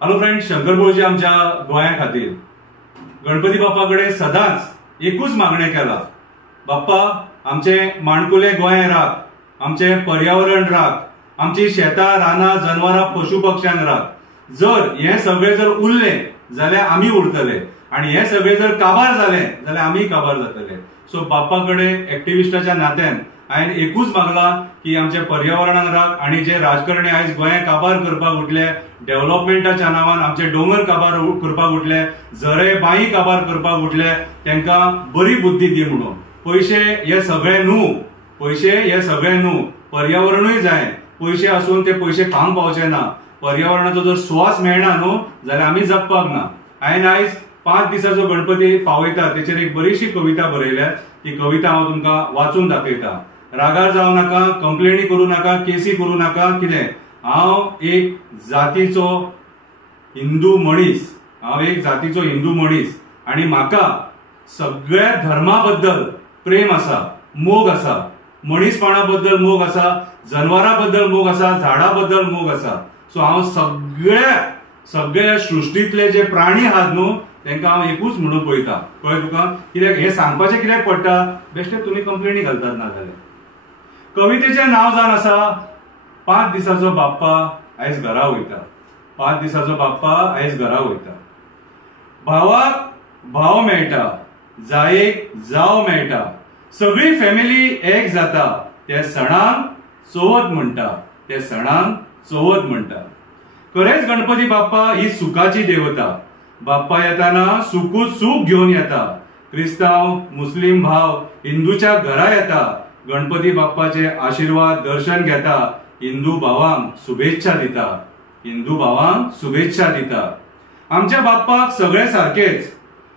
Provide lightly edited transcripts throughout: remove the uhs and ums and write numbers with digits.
Hello friends, शंकरभोळजी आमच्या गोंया खातीर गणपती बाप्पा कडेन सदांच एकूच मागणें केला, बाप्पा आमचे माणकुले गोंय राख, आमचे पर्यावरण राख, आमची शेतां रानां जनावरां पशु पक्ष्यांक राख। जर हे सगळे जर उरले जाल्यार आमी उरतले आणि हे सगळे जर काबार जाले जाल्यार आमी काबार जातले। सो बाप्पा कडेन एक्टिविस्टाच्या नात्यान हांवें एकूच मागला की आमचे पर्यावरणाक राख आणि जे राजकारणी आयज गोंया काबार करपाक उठले, डेव्हलपमेंटाच्या नांवान आमचे दोंगर काबार करपाक उठले, झरे बांय काबार करपाक उठले, तांकां बरी बुद्धी दी म्हणून। पैसे हे सगळे न्हू, पर्यावरणूय जाय, पैसे आसून ते पैसे खावंक पावचे ना। पर्यावरणाचो जर स्वास मेळना न्हू जाल्यार आमी जगपाक ना। हांवें आयज 5 दिसाचो गणपती पावयता तेचेर एक बरीशी कविता बरयल्या, ती कविता हांव तुमकां वाचून दाखयता। रागार जावं नाका, कंप्लेनी करू नाका, केसी करू नाका, कितें हांव एक जातीचो हिंदू मनीस आणि म्हाका सगळ्या धर्मा बद्दल प्रेम आसा, मोग आसा, मनीसपणा बद्दल मोग आसा, जनावरां बद्दल मोग आसा, झाडां बद्दल मोग आसा। सो हांव सगळ्या सृश्टीतले जे प्राणी आहात न्हू तांकां हांव एकूच म्हणून पळयता। कळ्ळें तुका? कित्याक हे सांगपाचें कित्याक पडटा, बेश्टे तुमी कंप्लेनी घालतात ना जाल्यार। कवितेचें नांव जावन आसा 5 दिसाचो बाप्पा आयज घरा वयता। 5 दिसाचो बाप्पा आयज घरा वयता। भावाक भाव मेळटा, जायेक जाव मेळटा, सगळी फॅमिली एक जाता, त्या सणाक चवथ म्हणटा। खरेंच गणपती बाप्पा ही सुखाची देवता। बाप्पा येताना सुखूच सुख घेऊन येता। क्रिस्तांव, मुस्लिम भाव हिंदूच्या घरा येता, गणपती बाप्पाचे आशीर्वाद दर्शन घेता, हिंदू भावांक शुभेच्छा दिता। आमच्या बाप्पाक सगळे सारखेच।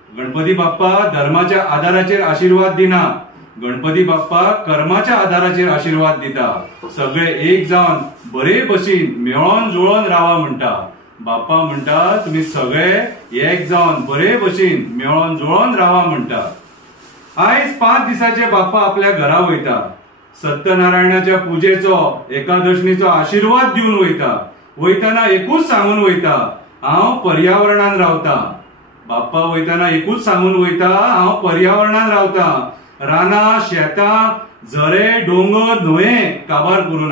गणपती बाप्पा धर्माच्या आधाराचेर आशीर्वाद दिना, गणपती बाप्पा कर्माच्या आधाराचेर आशीर्वाद दिता। सगळे एक जावन बरे भशेन मेळोन जुळोन रावा म्हणटा। बाप्पा म्हणटा तुम्ही सगळे एक जावन बरे भशेन मेळोन जुळोन रावा म्हणटा। आयज 5 दिसाचे बाप्पा आपल्या घरा वयता। सत्यनारायणाच्या पूजेचो, एकादशनीचो आशीर्वाद दिवन वयताना एकूच सांगून वयता, हांव पर्यावरणान रावता। बाप्पा वयताना एकूच सांगून वयता, हांव पर्यावरणान रावता। रानां, शेतां, झरे, डोंगर, न्हंये काबार करू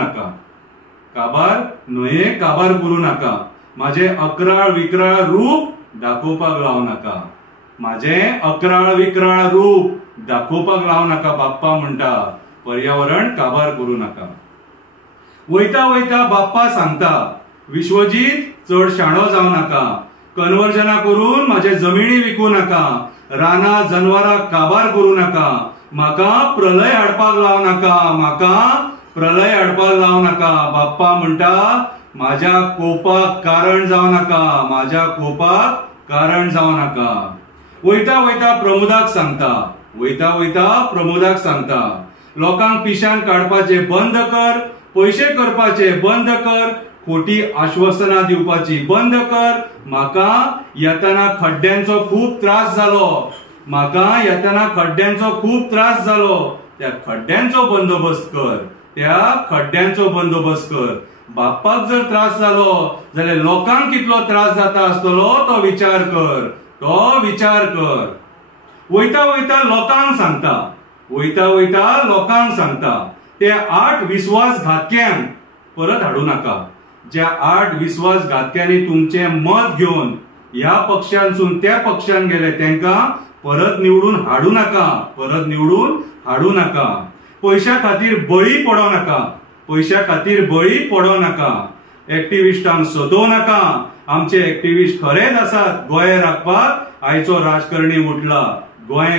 नाका। माझे अकराळ विक्राळ रूप दाखोवपाक लाव नाका, बाप्पा म्हणटा। पर्यावरण काबार करू नाका। वयता बाप्पा सांगता, विश्वजीत चड शाणो जाव नाका, कन्वर्जना करून माझे जमिनी विकू नाका, रानां जनावरां काबार करू नाका, म्हाका प्रलय हाडपाक लाव नाका। बाप्पा म्हणटा माझ्या कोपाक कारण जाव नाका। वयता प्रमोदाक सांगता, लोकांक पिशान काडपाचे बंद कर, पैसे करपाचे बंद कर, खोटी आश्वासना दिवपाची बंद कर। म्हाका येताना खड्ड्यांचो खूप त्रास जालो, त्या खड्ड्यांचो बंदोबस्त कर। बाप्पाक जर त्रास जालो जाल्यार लोकांक कितलो त्रास जाता आसतलो तो विचार कर। वयता लोकांक सांगता, ते 8 विश्वासघातक्यांक परत हाडू नाका। ज्या 8 विश्वासघातक्यांनी तुमचे मत घेऊन ह्या पक्षांसून त्या पक्षान गेले तांकां परत निवडून हाडू नाका। पैशा खातीर बळी पडो नाका। एक्टिविस्टांक सदोव नाका। आमचे एक्टिविस्ट खरेच आसात गोंय राखपाक। आयचो राजकारणी उठला गोंय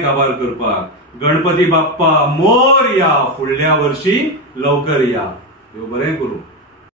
काबार करपाक। गणपती बाप्पा मोरया, फुडल्या वर्षी लवकर या। देव बरें करूं।